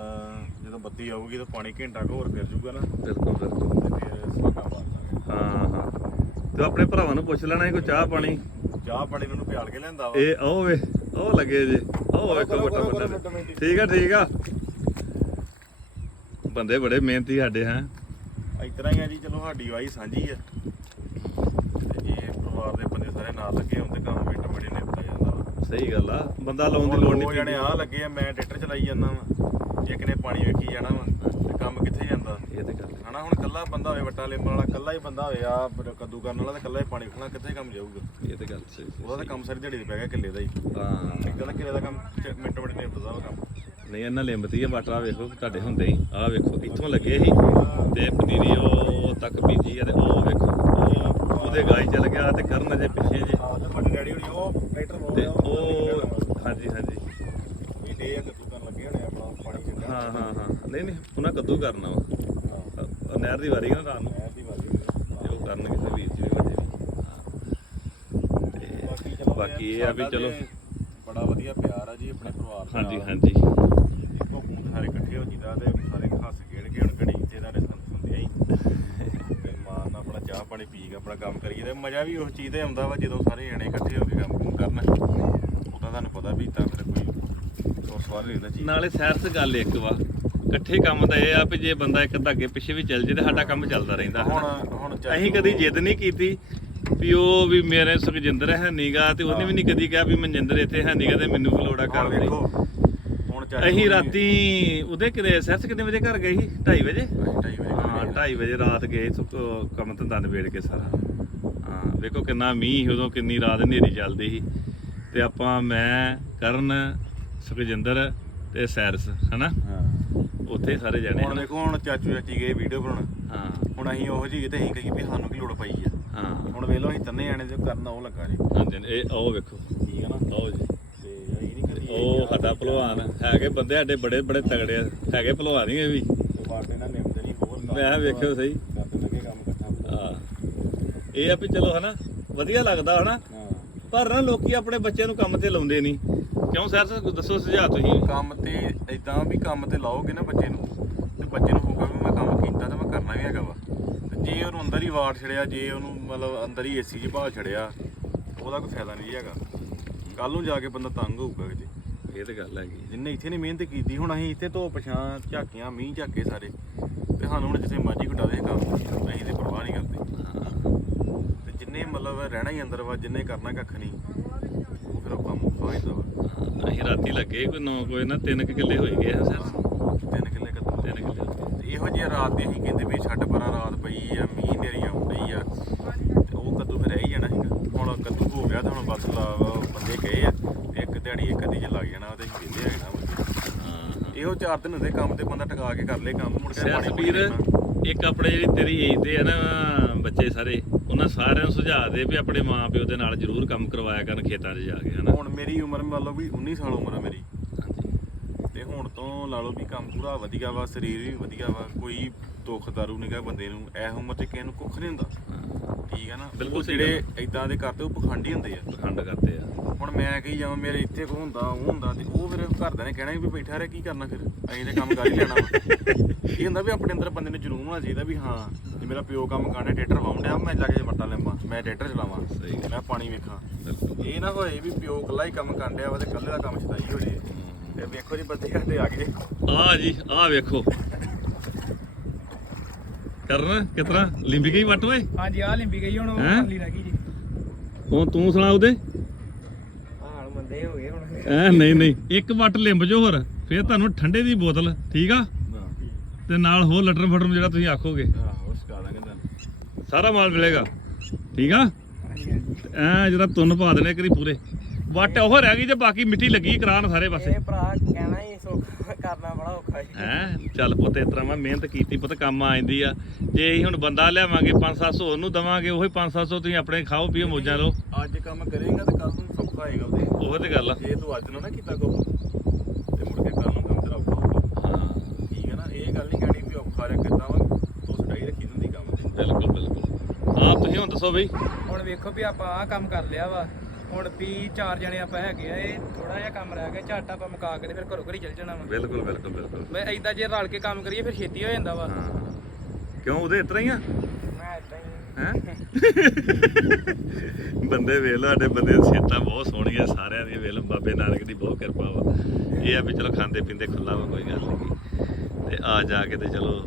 ਜਦੋਂ ਬੱਤੀ ਆਊਗੀ ਤਾਂ ਪਾਣੀ ਘੰਟਾ ਹੋਰ ਫਿਰ ਜੂਗਾ ਨਾ। ਬਿਲਕੁਲ ਬਿਲਕੁਲ। ਤੇ ਫਿਰ ਸੁਹਾਗਾ ਮਾਰ ਦਾਂਗੇ। ਹਾਂ ਹਾਂ। ਤੇ ਆਪਣੇ ਭਰਾਵਾਂ ਨੂੰ ਪੁੱਛ ਲੈਣਾ ਸੀ ਕੋਈ ਚਾਹ ਪਾਣੀ। ਚਾਹ ਪਾਣੀ ਨੂੰ ਪਿਆਲ ਕੇ ਲਿਆਂਦਾ ਵਾ। ਇਹ ਆਓ ਵੇ ਉਹ ਲੱਗੇ ਜੇ। ਉਹ ਵੇਖੋ ਵੱਟਾ ਵੱਟਾ ਠੀਕ ਆ ਠੀਕ ਆ। ਬੰਦੇ ਬੜੇ ਮਿਹਨਤੀ ਸਾਡੇ ਹੈ। ਇਸ ਤਰ੍ਹਾਂ ਹੀ ਆ ਜੀ ਚਲੋ ਸਾਡੀ ਵਾਈ ਸਾਂਝੀ ਆ। ਤੇ ਇਹ ਪਰਿਵਾਰ ਦੇ ਬੰਦੇ ਸਾਰੇ ਨਾਲ ਲੱਗੇ ਹੁੰਦੇ ਕੰਮ ਮਿੰਟ ਮਿੰਟ ਨਿਪਟਾ ਜਾਂਦਾ ਵਾ। ਸਹੀ ਗੱਲ ਆ ਬੰਦਾ ਲਾਉਣ ਦੀ ਲੋੜ ਨਹੀਂ ਉਹ ਜਣੇ ਆ ਲੱਗੇ ਆ ਮੈਂ ਟਰੈਕਟਰ ਚਲਾਈ ਜਾਂਦਾ ਵਾ। ਇੱਕ ਨੇ ਪਾਣੀ ਵੇਖੀ ਜਾਣਾ ਵਾ। ਕੰਮ ਕਿੱਥੇ ਜਾਂਦਾ? ਇਹ ਤੇ ਗੱਲ ਹਨਾ ਹੁਣ ਕੱਲਾ ਬੰਦਾ ਹੋਵੇ ਵੱਟਾ ਲਿੰਬਣ ਵਾਲਾ ਕੱਲਾ ਹੀ ਬੰਦਾ ਹੋਵੇ ਆ ਕੱਦੂ ਕਰਨ ਵਾਲਾ ਤੇ ਕੱਲਾ ਹੀ ਪਾਣੀ ਵੇਖਣਾ ਕਿੱਥੇ ਕੰਮ ਜਾਊਗਾ? ਇਹ ਤੇ ਗੱਲ ਸਹੀ ਉਹਦਾ ਤਾਂ ਕੰਮ ਸਾਰੀ ਦਿਹਾੜੀ ਤੇ ਪੈ ਗਿਆ ਕਿੱਲੇ ਦਾ ਹੀ। ਹਾਂ। ਇਦਾਂ ਦਾ ਕਿੱਲੇ ਦਾ ਕੰਮ ਚ- ਮਿੰਟ ਮਿੰਟ ਨਿਪਟਦਾ ਉਹ ਕੰਮ। ਨਹੀਂ ਇਹਨਾਂ ਲਿੰਬਤੀ ਆ ਵਾਟਰਾ ਵੇਖੋ ਤੁਹਾਡੇ ਹੁੰਦੇ ਹੀ। ਆਹ ਵੇਖੋ ਇੱਥੋਂ ਲੱਗੇ ਸੀ ਤੇ ਪਨੀਰੀ ਉਹ ਤੱਕ ਬੀਜੀ ਆ ਤੇ ਉਹ ਵੇਖੋ। ਉਹ ਉਹਦੇ ਗਾਈ ਚੱਲ ਗਿਆ ਤੇ ਕਰਨ ਅਜੇ ਪਿੱਛੇ ਜੇ। ਆ ਤੇ ਵੱਡੇ ਡੈਡੀ ਹੋਣੀ ਉਹ ਟਰੈਕਟਰ ਤੇ ਉਹ ਹਾਂਜੀ ਹਾਂਜੀ। ਇਹ ਡੇ ਆ ਕੱਦੂ ਕਰਨ ਲੱਗੇ ਹੋਣੇ ਆਪਣਾ ਪਾਣੀ ਛੱਡਣਾ ਹਾਂ ਹਾਂ ਹਾਂ। ਨਹੀਂ ਨਹੀਂ ਉਹਨਾਂ ਕੱਦੂ ਕਰਨਾ ਵਾ? ਨਹਿਰ ਦੀ ਵਾਰੀ ਨਾ ਰਾਤ ਨੂੰ। ਐਸੀ ਵਾਰੀ ਤੇ ਉਹ ਕਰਨ ਕਿਸੇ ਵੀਰ ਜੀ ਵੀ ਵੱਡੇ ਵੀ। ਬਾਕੀ ਤੇ ਚਲੋ ਬਾਕੀ ਇਹ ਆ ਵੀ ਸਾਡਾ ਚਲੋ। ਤੇ ਬੜਾ ਵਧੀਆ ਪਿਆਰ ਆ ਜੀ ਆਪਣੇ ਪਰਿਵਾਰ ਦਾ। ਹਾਂਜੀ ਹਾਂਜੀ। ਇੱਕੋ ਖੂਨ ਸਾਰੇ ਇਕੱਠੇ ਹੋ ਜੀਦਾ ਤੇ ਸਾਰੇ ਹੱਸ ਖੇਡ ਕੇ ਹੁਣ ਘੜੀ ਤੇ ਦਾ ਰਿਸਪਾਂਸ ਹੁੰਦੇ ਤੇ ਮਾਂ ਨਾਲ ਆਪਣਾ ਚਾਹ ਪਾਣੀ ਪੀ ਕੇ ਆਪਣਾ ਕੰਮ ਕਰੀਏ ਤੇ ਮਜ਼ਾ ਵੀ ਉਸ ਚੀਜ਼ ਤੇ ਆਉਂਦਾ ਵਾ ਜਦੋਂ ਸਾਰੇ ਜਣੇ ਇਕੱਠੇ ਹੋ ਕੇ ਕੰਮ ਕੁਮ ਕਰਨ ਉਹਦਾ ਤੁਹਾਨੂੰ ਪਤਾ ਵੀ ਤਾਂ ਫਿਰ ਕੋਈ ਨਾਲੇ ਸੈਰ ਸ ਗੱਲ ਇੱਕ ਵਾ ਇਕੱਠੇ ਕੰਮ ਦਾ ਇਹ ਆ ਵੀ ਜੇ ਬੰਦਾ ਇੱਕ ਅੱਧਾ ਅੱਗੇ ਪਿੱਛੇ ਵੀ ਚੱਲ ਜੇ ਤੇ ਸਾਡਾ ਕੰਮ ਚੱਲਦਾ ਰਹਿੰਦਾ। ਹੁਣ। ਹੁਣ ਅਸੀਂ ਕਦੀ ਜਿੱਦ ਨਹੀਂ ਕੀਤੀ ਵੀ ਉਹ ਵੀ ਮੇਰੇ ਸੁਖਜਿੰਦਰ ਹੈ ਨੀਗਾ ਤੇ ਉਹਨੇ ਵੀ ਨਹੀਂ ਕਦੀ ਕਿਹਾ ਵੀ ਮਨਜਿੰਦਰ ਇੱਥੇ ਹੈ ਨੀਗਾ ਤੇ ਮੈਨੂੰ ਵੀ ਲੋੜਾ ਕਰ ਦੇ। ਹੋਣੀ- ਰਾਤੀ ਉਹਦੇ ਕਿਤੇ ਸੈਰਸ ਕਿੰਨੇ ਵਜੇ ਘਰ ਗਏ ਸੀ? 2:30 ਵਜੇ? ਹਾਂ 2:30 ਵਜੇ ਰਾਤ ਗਏ ਕੰਮ ਧੰਦਾ ਨਿਬੇੜ ਕੇ ਸਾਰਾ। ਹਾਂ ਵੇਖੋ ਕਿੰਨਾ ਮੀਂਹ ਉਦੋਂ ਕਿੰਨੀ ਰਾਤ ਹਨੇਰੀ ਚੱਲਦੀ ਸੀ। ਤੇ ਆਪਾਂ ਮੈਂ ਕਰਨ ਸੁਖਜਿੰਦਰ ਤੇ ਸੈਰਸ ਹਨਾ? ਹਾਂ। ਉੱਥੇ ਸਾਰੇ ਜਾਣੇ ਹੁਣ ਹਨਾ। ਵੇਖੋ ਹੁਣ ਚਾਚੂ ਚਾਚੀ ਗਏ ਵੀਡੀਓ ਬਣਾਉਣ। ਹਾਂ। ਹੁਣ ਅਸੀਂ ਉਹੋ ਜਿਹੀ ਤੇ ਅਸੀਂ ਕਹੀਏ ਵੀ ਸਾਨੂੰ ਕੀ ਲੋੜ ਪਈ ਆ। ਹਾਂ। ਹੁਣ ਵੇਖ ਲਓ ਅਸੀਂ ਤੰਨੇ ਜਾਣੇ ਜੋ ਕਰਨਾ ਉਹ ਲੱਗਾ ਜੀ। ਹਾਂਜੀ ਇਹ ਆਓ ਵੇਖੋ। ਠੀਕ ਹੈ ਨਾ? ਆਓ ਜੀ। ਤੇ ਅਸੀਂ ਨਹੀਂ ਕਰੀਏ। ਉਹ ਸਾਡਾ ਭਲਵਾਨ ਹੈਗੇ ਬੰਦੇ ਸਾਡੇ ਬੜੇ ਬੜੇ ਤਗੜੇ ਆ। ਹੈਗੇ ਭਲਵਾਨ ਹੀ ਇਹ ਵੀ? ਵਾਟੇ ਨਾਲ ਨਿਮਦੇ ਨਹੀਂ ਹੋਰ ਮੈਂ ਕਿਹਾ ਵੇਖਿਓ ਸਹੀ। ਕਰਦੇ ਲੱਗੇ ਕੰਮ ਇਕੱਠਾ। ਹਾਂ। ਇਹ ਆ ਵੀ ਚਲੋ ਹਨਾ? ਵਧੀਆ ਲੱਗਦਾ ਹਨਾ? ਹਾਂ। ਪਰ ਨਾ ਲੋਕੀ ਆਪਣੇ ਬੱਚਿਆਂ ਨੂੰ ਕੰਮ ਤੇ ਲਾਉਂਦੇ ਨਹੀਂ। ਕਿਉਂ ਸਰ ਦੱਸੋ ਸੁਝਾਅ ਤੁਸੀਂ? ਕੰਮ ਤੇ ਇਦਾਂ ਵੀ ਕੰਮ ਤੇ ਲਾਓਗੇ ਨਾ ਬੱਚੇ ਨੂੰ ਤੇ ਬੱਚੇ ਨੂੰ ਹੋਊਗਾ ਵੀ ਮੈਂ ਕੰਮ ਕੀਤਾ ਤੇ ਮੈਂ ਕਰਨਾ ਵੀ ਹੈਗਾ ਵਾ। ਤੇ ਜੇ ਉਹਨੂੰ ਅੰਦਰ ਹੀ ਵਾੜ ਛੜਿਆ ਜੇ ਉਹਨੂੰ ਮਤਲਬ ਅੰਦਰ ਹੀ ਏਸੀ 'ਚ ਭਾਲ ਛੜਿਆ ਉਹਦਾ ਕੋਈ ਫਾਇਦਾ ਨਹੀਂ ਹੈਗਾ। ਕੱਲ ਨੂੰ ਜਾ ਕੇ ਬੰਦਾ ਤੰਗ ਹੋਊਗਾ ਕਿਤੇ। ਇਹ ਤੇ ਗੱਲ ਹੈਗੀ। ਜਿੰਨੇ ਇੱਥੇ ਨੇ ਮਿਹਨਤ ਕੀਤੀ ਹੁਣ ਅਸੀਂ ਇੱਥੇ ਤੋਂ ਪਛਾਂ ਝਾਕੀਆਂ ਮੀਂਹ ਝਾਕੇ ਸਾਰੇ ਤੇ ਸਾਨੂੰ ਹੁਣ ਜਿੱਥੇ ਮਰਜ਼ੀ ਘਟਾ ਦੇ ਕੰਮ ਅਸੀਂ ਤੇ ਪਰਵਾਹ ਨਹੀਂ ਕਰਦੇ। ਤੇ ਜਿੰਨੇ ਮਤਲਬ ਰਹਿਣਾ ਹੀ ਅੰਦਰ ਵਾ ਜਿੰਨੇ ਕਰਨਾ ਕੱਖ ਨਹੀਂ ਅਸੀਂ ਰਾਤੀ ਲੱਗੇ ਕੋਈ ਨੌ ਕੋਈ ਨਾ ਤਿੰਨ ਕੁ ਕਿੱਲੇ ਹੋਈ ਗਏ ਆ। ਸਰ ਤਿੰਨ ਕਿੱਲੇ ਕੱਦੂ ਤਿੰਨ ਕਿੱਲੇ। ਤੇ ਇਹੋ ਜਿਹੀ ਰਾਤ ਦੀ ਅਸੀਂ ਕਹਿੰਦੇ ਵੀ ਛੱਡ ਪਰਾਂ ਰਾਤ ਪਈ ਆ ਮੀਂਹ ਨੇਰੀ ਆਉਂਦੀ ਆ। ਤੇ ਉਹ ਕੱਦੂ ਫਿਰ ਰਹਿ ਜਾਣਾ ਸੀਗਾ। ਹੁਣ ਕੱਦੂ ਹੋ ਗਿਆ ਤਾਂ ਹੁਣ ਬਸ ਲਾ ਬੰਦੇ ਗਏ ਆ। ਇੱਕ ਦਿਹਾੜੀ ਇੱਕ ਅੱਧੀ ਚ ਲੱਗ ਜਾਣਾ ਅਸੀਂ ਵਿਹਲੇ ਆ ਜਾਣਾ। ਇਹੋ ਚਾਰ ਦਿਨ ਹੁੰਦੇ ਕੰਮ ਤੇ ਬੰਦਾ ਟਿਕਾ ਕੇ ਕਰ ਲੇ ਕੰਮ ਮੁੜ ਕੇ ਪਾਣੀ ਵੀਰ ਇੱਕ ਆਪਣੇ ਜਿਹੜੀ ਤੇਰੀ ਏਜ ਦੇ ਆ ਨਾ ਬੱਚੇ ਸਾਰੇ। ਉਹਨਾਂ ਸਾਰਿਆਂ ਨੂੰ ਸੁਝਾਅ ਦੇ ਵੀ ਆਪਣੇ ਮਾਪਿਓ ਦੇ ਨਾਲ ਜ਼ਰੂਰ ਕੰਮ ਕਰਵਾਇਆ ਕਰਨ ਖੇਤਾਂ 'ਚ ਜਾ ਕੇ ਹਨਾ? ਹੁਣ ਮੇਰੀ ਉਮਰ ਮੰਨ ਲਓ ਵੀ 19 ਸਾਲ ਉਮਰ ਆ ਮੇਰੀ। ਹਾਂਜੀ। ਤੇ ਹੁਣ ਤੋਂ ਲਾ ਲਓ ਵੀ ਕੰਮ ਪੂਰਾ ਵਧੀਆ ਵਾ ਸਰੀਰ ਵੀ ਵਧੀਆ ਵਾ ਕੋਈ ਦੁੱਖ ਦਾਰੂ ਨਹੀਂਗਾ ਬੰਦੇ ਨੂੰ ਐ ਉਮਰ 'ਚ ਕਿਸੇ ਨੂੰ ਕੁੱਖ ਨਹੀਂ ਹੁੰਦਾ। ਠੀਕ ਹੈ ਨਾ ਬਿਲਕੁਲ ਸਹੀ ਜਿਹੜੇ ਇਦਾਂ ਦੇ ਕਰਦੇ ਉਹ ਪਖੰਡੀ ਹੁੰਦੇ ਆ। ਪਖੰਡ ਕਰਦੇ ਆ। ਹੁਣ ਮੈਂ ਕਹੀ ਜਾਵਾਂ ਮੇਰੇ ਇੱਥੇ ਕੋ ਹੁੰਦਾ ਉਹ ਹੁੰਦਾ ਤੇ ਉਹ ਫਿਰ ਘਰਦਿਆਂ ਨੇ ਕਹਿਣਾ ਵੀ ਬੈਠਾ ਰਹਿ ਕੀ ਕਰਨਾ ਫਿਰ? ਅਸੀਂ ਤੇ ਕੰਮ ਕਰ ਹੀ ਲੈਣਾ ਇਹ ਹੁੰਦਾ ਵੀ ਆਪਣੇ ਅੰਦਰ ਬੰਦੇ ਨੂੰ ਜਨੂਨ ਹੋਣਾ ਚਾਹੀਦਾ ਵੀ ਹਾਂ ਜੇ ਮੇਰਾ ਪਿਓ ਕੰਮ ਕਰਦਾ ਟਰੈਕਟਰ ਵਾਉਂਦਿਆ ਮੈਂ ਲੱਗ ਜੇ ਮੱਟਾ ਲੈਂਦਾ ਮੈਂ ਟਰੈਕਟਰ ਚਲਾਵਾਂ ਸਹੀ। ਮੈਂ ਪਾਣੀ ਵੇਖਾਂ। ਇਹ ਨਾ ਹੋਏ ਵੀ ਪਿਓ ਇਕੱਲਾ ਹੀ ਕੰਮ ਕਰਦਿਆ ਵਾ ਤੇ ਇਕੱਲੇ ਦਾ ਕੰਮ ਛਦਾਈ ਹੋ ਜੇ। ਤੇ ਵੇਖੋ ਜੀ ਬੱਚੇ ਘੱਟੇ ਆ ਗਏ। ਆ ਜੀ ਆ ਵੇਖੋ। ਕਰਨ? ਕਿਤਨਾ ਲਿੰਬੀ ਗਈ ਵੱਟ ਓਏ? ਹਾਂਜੀ ਆ ਲਿੰਬੀ ਗਈ ਹੁਣ ਉਹ ਹੈਂ? ਰਹਿ ਗਈ ਜੀ। ਹੁਣ ਤੂੰ ਸੁਣਾ ਉਹਦੇ? ਹਾਲ ਮੰਦੇ ਹੋ ਗਏ ਹੁਣ। ਐ ਨਹੀਂ ਨਹੀਂ। ਇੱਕ ਵੱਟ ਲਿੰਬ ਜੋ ਹੋਰ ਫਿਰ ਤੁਹਾਨੂੰ ਠੰਡੇ ਦੀ ਬੋਤਲ ਠੀਕ ਆ? ਤੇ ਨਾਲ ਹੋਰ ਲਟਰ ਫਟਰ ਜਿਹੜਾ ਤੁਸੀਂ ਆਖੋਗੇ। ਆਹੋ ਸਿਖਾ ਦਾਂਗੇ ਤੁਹਾਨੂੰ। ਸਾਰਾ ਮਾਲ ਮਿਲੇਗਾ ਠੀਕ ਆ? ਹਾਂਜੀ ਹਾਂਜੀ। ਐ ਜਿਹੜਾ ਤੁੰਨ ਪਾ ਦੇਣੇ ਕਰੀ ਪੂਰੇ। ਵੱਟ ਉਹ ਰਹਿ ਗਈ ਤੇ ਬਾਕੀ ਮਿੱਟੀ ਲੱਗੀ ਕਰਾਨ ਸਾਰੇ ਪਾਸੇ। ਇਹ ਭਰਾ ਕਹਿਣਾ ਹੀ ਸੌਖਾ ਕਰਨਾ ਬੜਾ ਔਖਾ ਜੀ ਹੈ? ਚੱਲ ਪੁੱਤ ਇਸ ਤਰ੍ਹਾਂ ਮੈਂ ਮਿਹਨਤ ਕੀਤੀ ਪੁੱਤ ਕੰਮ ਆ ਜਾਂਦੀ ਆ। ਜੇ ਅਸੀਂ ਹੁਣ ਬੰਦਾ ਲਿਆਵਾਂਗੇ 5-700 ਉਹਨੂੰ ਦਵਾਂਗੇ ਉਹੀ 5-700 ਤੁਸੀਂ ਆਪਣੇ ਖਾਓ ਪੀਓ ਮੋਜਾਂ ਲਓ। ਅੱਜ ਕੰਮ ਕਰੇਗਾ ਤੇ ਕੱਲ ਨੂੰ ਸੌਖਾ ਹੋਏਗਾ ਉਹਦੇ। ਉਹ ਤੇ ਗੱਲ ਆ। ਜੇ ਤੂੰ ਅੱਜ ਨੂੰ ਨਾ ਕੀਤਾ ਕੋ ਤੇ ਮੁੜ ਕੇ ਕੱਲ ਨੂੰ ਕੰਮ ਤੇਰਾ ਔਖਾ ਹੋਊਗਾ। ਹਾਂ। ਠੀਕ ਹੈ ਨਾ? ਇਹ ਗੱਲ ਨਹੀਂ ਕਹਿਣੀ ਵੀ ਔਖਾ ਰਿਹਾ ਕਿੱਦਾਂ ਵਾ ਤੂੰ ਸਟਾਈ ਰੱਖੀ ਹੁੰਦੀ ਕੰਮ ਦੀ। ਬਿਲਕੁਲ ਬਿਲਕੁਲ। ਆਪ ਤੁਸੀਂ ਹੁਣ ਦੱਸੋ ਬਈ। ਹੁਣ ਵੇਖੋ ਵੀ ਆਪਾਂ ਆਹ ਕੰਮ ਕਰ ਲਿਆ ਵਾ। ਹੁਣ ਵੀ ਚਾਰ ਜਣੇ ਆਪਾਂ ਹੈਗੇ ਆ ਇਹ ਥੋੜਾ ਜਿਹਾ ਕੰਮ ਰਹਿ ਗਿਆ ਝੱਟ ਆਪਾਂ ਮੁਕਾ ਕੇ ਤੇ ਫਿਰ ਘਰੋਂ ਘਰੀ ਚੱਲ ਜਾਣਾ ਵਾ। ਬਿਲਕੁਲ ਬਿਲਕੁਲ ਬਿਲਕੁਲ। ਮੈਂ ਏਦਾਂ ਜੇ ਰਲ ਕੇ ਕੰਮ ਕਰੀਏ ਫਿਰ ਛੇਤੀ ਹੋ ਜਾਂਦਾ ਵਾ। ਹਾਂ। ਕਿਉਂ ਉਹਦੇ ਇਤਰਾ ਹੀ ਆ? ਮੈਂ ਏਦਾਂ ਹੀ ਹੈ? ਬੰਦੇ ਵੇਖ ਲਓ ਸਾਡੇ ਬੰਦੇ ਸਿਹਤਾਂ ਬਹੁਤ ਸੋਹਣੀਆਂ ਸਾਰਿਆਂ ਦੀ ਵੇਖ ਲਓ ਬਾਬੇ ਨਾਨਕ ਦੀ ਬਹੁਤ ਕਿਰਪਾ ਵਾ। ਇਹ ਆ ਵੀ ਚਲੋ ਖਾਂਦੇ ਪੀਂਦੇ ਖੁੱਲਾ ਵਾ ਕੋਈ ਗੱਲ ਨਹੀਂ। ਤੇ ਆ ਜਾ ਕੇ ਤੇ ਚਲੋ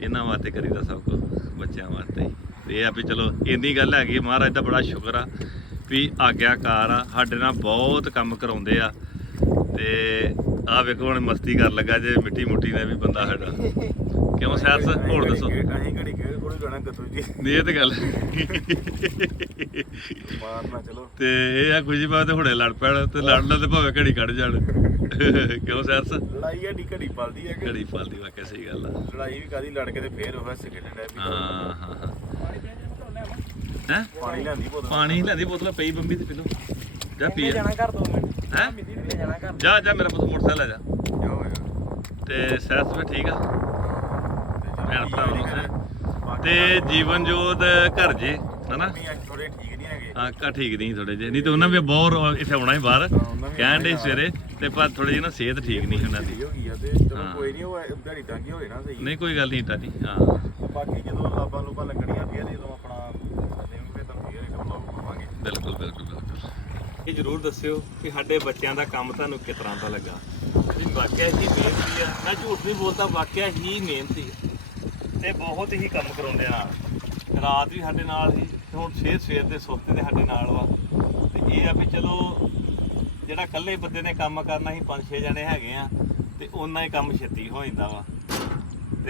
ਇਹਨਾਂ ਵਾਸਤੇ ਕਰੀਦਾ ਸਭ ਕੁਝ ਬੱਚਿਆਂ ਵਾਸਤੇ। ਹੀ। ਤੇ ਇਹ ਆ ਵੀ ਚਲੋ ਇੰਨੀ ਗੱਲ ਹੈਗੀ ਆ, ਮਹਾਰਾਜ ਦਾ ਬੜਾ ਸ਼ੁਕਰ ਆ। ਵੀ ਆਗਿਆਕਾਰ ਆ ਸਾਡੇ ਨਾਲ ਬਹੁਤ ਕੰਮ ਕਰਾਉਂਦੇ ਆ। ਤੇ ਆ ਵੇਖੋ ਹੁਣ ਮਸਤੀ ਕਰ ਲੱਗਾ ਜੇ ਮਿੱਟੀ ਮੁੱਟੀ ਨੇ ਵੀ ਬੰਦਾ ਸਾਡਾ। ਕਿਉਂ ਸੈਰਸ ਹੋਰ ਦੱਸੋ। ਅਸੀਂ ਘੜੀ ਕੇ ਕੋਲ ਜਾਣਾ ਕਦੋਂ ਜੀ। ਨਹੀਂ ਇਹ ਤੇ ਗੱਲ ਮਾਰਨਾ ਚਲੋ। ਤੇ ਇਹ ਆ ਖੁਸ਼ੀ ਬਾਤ ਹੁਣੇ ਲੜ ਪੈਣ ਤੇ ਲੜਨਾ ਤੇ ਭਾਵੇਂ ਘੜੀ ਕੱਢ ਜਾਣ। ਕਿਉਂ ਸੈਰਸ ਲੜਾਈ ਆਡੀ ਘੜੀ ਪਲਦੀ ਹੈ ਘੜੀ ਫਲਦੀ ਵਾਕਿਆ ਸਹੀ ਗੱਲ ਆ। ਲੜਾਈ ਵੀ ਕਾਦੀ ਲੜ ਕੇ ਤੇ ਫੇਰ ਉਹ ਹੱਸ ਕੇ ਡੰਡਾ ਵੀ ਹਾਂ ਹਾਂ ਹਾਂ। ਹੈ? ਪਾਣੀ ਲਿਆਂਦੀ ਬੋਤਲ। ਪਾਣੀ ਲੈਂਦੀ ਬੋਤਲ ਪਈ ਬੰਬੀ ਤੇ ਪੀ ਲਓ ਜਾ। ਪੀ ਜਾਣਾ ਘਰ ਦੋ ਮਿੰਟ? ਹੈ? ਇਹਨੇ ਜਾਣਾ ਘਰ? ਜਾ ਜਾ ਮੇਰਾ ਪੁੱਤ ਮੋਟਰਸਾਈਕਲ ਲੈ ਜਾ। ਤੇ ਸੈਰਸ ਵੀ ਠੀਕ ਆ? ਭੈਣ ਭਰਾ ਨੂੰ। ਹੈ ਹੈਂ। ਤੇ ਜੀਵਨ ਜੋਤ ਘਰ ਜੇ ਹਨਾ? ਥੋੜੇ ਠੀਕ ਨਹੀਂ ਹੈਗੇ। ਹਾਂ ਕਾ ਠੀਕ ਨਹੀਂ ਥੋੜੇ ਜਿਹੇ ਨਹੀਂ ਤੇ ਉਹਨਾਂ ਵੀ ਬਹੁਤ ਇੱਥੇ ਆਉਣਾ ਹੀ ਬਾਹਰ ਵੀ ਕਹਿਣ ਦੇ ਸਵੇਰੇ ਤੇ ਪਰ ਥੋੜੀ ਜਿਹੀ ਨਾ ਸਿਹਤ ਠੀਕ ਨਹੀਂ ਉਹਨਾਂ ਦੀ। ਤੇ। ਕੋਈ ਨਹੀਂ ਉਹ ਦਿਹਾੜੀ ਤਾਂ ਕੀ ਹੋਏ ਨਾ ਸਹੀ। ਨਹੀਂ ਕੋਈ ਗੱਲ ਨਹੀਂ ਟਾਦੀ ਹਾਂ। ਬਾਕੀ ਜਦੋਂ ਲਾਬਾਂ ਲੂਬਾਂ ਲੱਗਣੀਆਂ ਫੇਰ ਜਦੋਂ ਆਪਣਾ ਦੇਣ ਫੇਰ ਤਾਂ ਫੇਰ ਇੱਕ ਬਲੌਗ ਪਾਵਾਂਗੇ ਬਿਲਕੁਲ ਬਿਲਕੁਲ ਬਿਲਕੁਲ। ਇਹ ਜਰੂਰ ਦੱਸਿਓ ਕਿ ਸਾਡੇ ਬੱਚਿਆਂ ਦਾ ਕੰਮ ਤੁਹਾਨੂੰ ਕਿਸ ਤਰ੍ਹਾਂ ਦਾ ਲੱਗਾ। ਵੀ ਵਾਕਿਆ ਹੀ ਮਿਹਨਤੀ ਆ। ਮੈਂ ਝੂਠ ਨਹੀਂ ਬੋਲਦਾ, ਵਾਕਿਆ ਹੀ ਮਿਹਨਤੀ ਆ। ਤੇ ਬਹੁਤ ਹੀ ਕੰਮ ਕਰਾਉਂਦੇ ਨਾਲ ਰਾਤ ਵੀ ਸਾਡੇ ਨਾਲ ਸੀ ਤੇ ਹੁਣ ਸਵੇਰ ਸਵੇਰ ਦੇ ਸੁੱਤੇ ਦੇ ਸਾਡੇ ਨਾਲ ਵਾ। ਤੇ ਇਹ ਆ ਵੀ ਚਲੋ, ਜਿਹੜਾ ਇਕੱਲੇ ਬੰਦੇ ਨੇ ਕੰਮ ਕਰਨਾ ਸੀ ਪੰਜ ਛੇ ਜਣੇ ਹੈਗੇ ਆ, ਤੇ ਉਹਨਾਂ ਹੀ ਕੰਮ ਛੇਤੀ ਹੋ ਜਾਂਦਾ ਵਾ।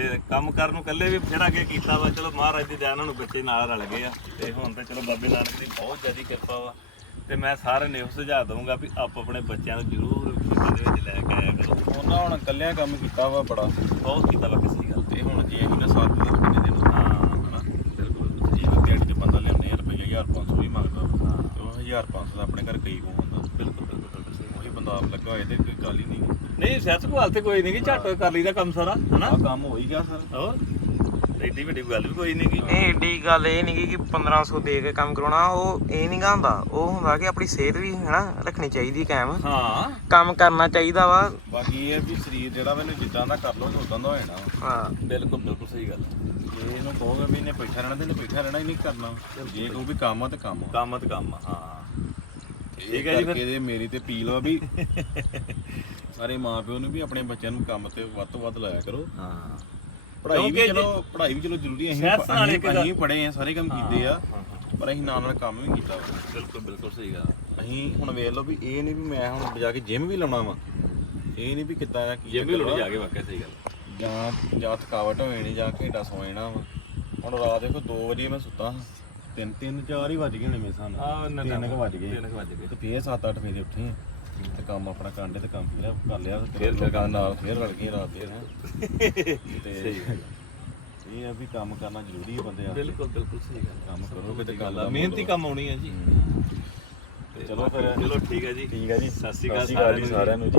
ਤੇ ਕੰਮ ਕਰਨ ਨੂੰ ਕੱਲੇ ਵੀ ਜਿਹੜਾ ਅੱਗੇ ਕੀਤਾ ਵਾ। ਚਲੋ ਮਹਾਰਾਜ ਦੀ ਦਇਆ ਨਾਲ ਨੂੰ ਬੱਚੇ ਨਾਲ ਰਲ ਗਏ ਆ। ਤੇ ਹੁਣ ਤੇ ਚਲੋ ਬਾਬੇ ਨਾਨਕ ਦੀ ਬਹੁਤ ਜ਼ਿਆਦੀ ਕਿਰਪਾ ਵਾ। ਤੇ ਮੈਂ ਸਾਰਿਆਂ ਨੂੰ ਇਹੋ ਸੁਝਾਅ ਦਊਂਗਾ ਵੀ ਆਪ ਆਪਣੇ ਬੱਚਿਆਂ ਨੂੰ ਜ਼ਰੂਰ ਖੇਤਾਂ ਦੇ ਵਿੱਚ ਲੈ ਕੇ ਆਇਆ ਕਰੋ। ਉਹਨਾਂ ਹੁਣ ਇਕੱਲਿਆਂ ਕੰਮ ਕੀਤਾ ਵਾ ਬੜਾ। ਬਹੁਤ ਕੀਤਾ ਵਾ ਕਿਸੇ ਗੱਲ ਤੇ ਹੁਣ ਜੇ ਅਸੀਂ ਨਾ ਸਾਥ ਦੇ ਕਿੰਨੇ ਦਿਨ ਹਾਂ। ਹਨਾ? ਬਿਲਕੁਲ। ਜੀ ਦਿਹਾੜੀ ਤੇ ਬੰਦਾ ਲਿਆਉਂਦੇ ਆ ਰੁਪਈਆ 1500 ਹੀ ਮੰਗਦਾ। ਹਾਂ। ਤੇ ਉਹ 1500 ਦਾ ਆਪਣੇ ਘਰ ਕਈ ਹੋਣ। ਆਪ ਲੱਗਾ ਹੋਏ ਤੇ ਕੋਈ ਗੱਲ ਹੀ ਨਹੀਂ। ਨਹੀਂ ਸਿਹਤ ਕੋਲ ਤੇ ਕੋਈ ਨਹੀਂ ਕਿ ਝੱਟ ਕਰ ਲਈਦਾ ਕੰਮ ਸਾਰਾ ਹਨਾ? ਆ ਕੰਮ ਹੋ ਹੀ ਗਿਆ ਸਰ। ਹੋਰ? ਐਡੀ ਵੱਡੀ ਗੱਲ ਵੀ ਕੋਈ ਨਹੀਂ ਗੀ। ਇਹ ਏਡੀ ਗੱਲ ਇਹ ਨਹੀਂ ਕਿ 1500 ਦੇ ਕੇ ਕੰਮ ਕਰਾਉਣਾ ਉਹ ਇਹ ਨਹੀਂ ਗਾ ਹੁੰਦਾ। ਉਹ ਹੁੰਦਾ ਕਿ ਆਪਣੀ ਸਿਹਤ ਵੀ ਹਨਾ ਰੱਖਣੀ ਚਾਹੀਦੀ ਕਾਇਮ। ਹਾਂ। ਕੰਮ ਕਰਨਾ ਚਾਹੀਦਾ ਵਾ। ਬਾਕੀ ਇਹ ਵੀ ਸਰੀਰ ਜਿਹੜਾ ਮੈਨੂੰ ਜਿੱਦਾਂ ਦਾ ਕਰ ਲਓ ਉਦਾਂ ਦਾ ਹੋ ਜਾਣਾ। ਹਾਂ। ਬਿਲਕੁਲ ਬਿਲਕੁਲ ਸਹੀ ਗੱਲ ਜੇ ਇਹਨੂੰ ਕਹੋਗੇ ਵੀ ਇਹਨੇ ਬੈਠਾ ਰਹਿਣਾ ਤੇ ਇਹਨੇ ਬੈਠਾ ਰਹਿਣਾ ਹੀ ਨਹੀਂ ਕਰਨਾ। ਜੇ ਕਹੋ ਵੀ ਕੰਮ ਆ ਤੇ ਕੰਮ ਆ। ਕੰਮ ਤੇ ਕੰਮ ਆ, ਹਾਂ। ਠੀਕ ਹੈ ਜੀ ਫਿਰ। ਇਹਦੇ ਮੇਰੀ ਤੇ ਅਪੀਲ ਵਾ ਵੀ ਸਾਰੇ ਮਾਪਿਓ ਨੂੰ ਵੀ ਆਪਣੇ ਬੱਚਿਆਂ ਨੂੰ ਕੰਮ ਤੇ ਵੱਧ ਤੋਂ ਵੱਧ ਲਾਇਆ ਕਰੋ। ਹਾਂ। ਪੜ੍ਹਾਈ ਵੀ ਚਲੋ ਪੜ੍ਹਾਈ ਵੀ ਚਲੋ ਜ਼ਰੂਰੀ ਹੈ। ਅਸੀਂ ਅਸੀਂ ਪੜ੍ਹੇ ਆ ਸਾਰੇ ਕੰਮ ਕੀਤੇ ਆ ਪਰ ਅਸੀਂ ਨਾਲ ਨਾਲ ਕੰਮ ਵੀ ਕੀਤਾ। ਬਿਲਕੁਲ ਬਿਲਕੁਲ ਸਹੀ ਗੱਲ। ਅਸੀਂ ਹੁਣ ਵੇਖ ਲਓ ਵੀ ਇਹ ਨਹੀਂ ਵੀ ਮੈਂ ਹੁਣ ਜਾ ਕੇ ਜਿਮ ਵੀ ਲਾਉਣਾ ਵਾ। ਇਹ ਨਹੀਂ ਵੀ ਕਿੱਦਾਂ ਆ ਕੀ ਜਿਮ ਵੀ ਵਾ। ਜਾ ਕੇ ਵਾਕਿਆ ਸਹੀ ਗੱਲ। ਜਾਂ ਜਾਂ ਥਕਾਵਟ ਹੋ ਜਾਣੀ ਜਾਂ ਘੰਟਾ ਸੌ ਜਾਣਾ ਵਾ। ਹੁਣ ਰਾਤ ਦੇਖੋ 2 ਵਜੇ ਮੈਂ ਸੁੱਤਾ ਹਾਂ। ਤਿੰਨ ਤਿੰਨ ਚਾਰ ਹੀ ਵੱਜ ਗਏ ਨੇ ਮੇਰੇ ਹਿਸਾਬ ਨਾਲ। ਤਿੰਨ ਕੁ ਵੱਜ ਗਏ। ਤਿੰਨ ਕੁ ਵੱਜ ਗਏ। ਤੇ ਫੇਰ 7-8 ਵਜੇ ਉੱਠੇ ਆ। ਤੇ ਕੰਮ ਆਪਣਾ ਕਾਂਡੇ ਤੇ ਕੰਮ ਕਰ ਲਿਆ ਫਿਰ ਕੰਮ ਨਾਲ। ਫਿਰ ਰਲ ਗਏ ਰਾਤ ਦੇ ਹੈਂ। ਤੇ ਸਹੀ ਗੱਲ ਇਹ ਆ ਵੀ ਕੰਮ ਕਰਨਾ ਜ਼ਰੂਰੀ ਹੈ ਬੰਦੇ ਆ ਬਿਲਕੁਲ ਬਿਲਕੁਲ ਸਹੀ ਗੱਲ ਕੰਮ ਕਰੋਗੇ ਤੇ ਗੱਲ ਗੱਲ ਆ। ਮਿਹਨਤੀ ਕੰਮ ਆਉਣੀ ਹੈ ਜੀ। ਚਲੋ ਫਿਰ। ਚਲੋ ਠੀਕ ਹੈ ਜੀ। ਠੀਕ ਹੈ ਜੀ। ਸਤਿ ਸ਼੍ਰੀ ਅਕਾਲ ਸਾਰਿਆਂ ਨੂੰ ਜੀ।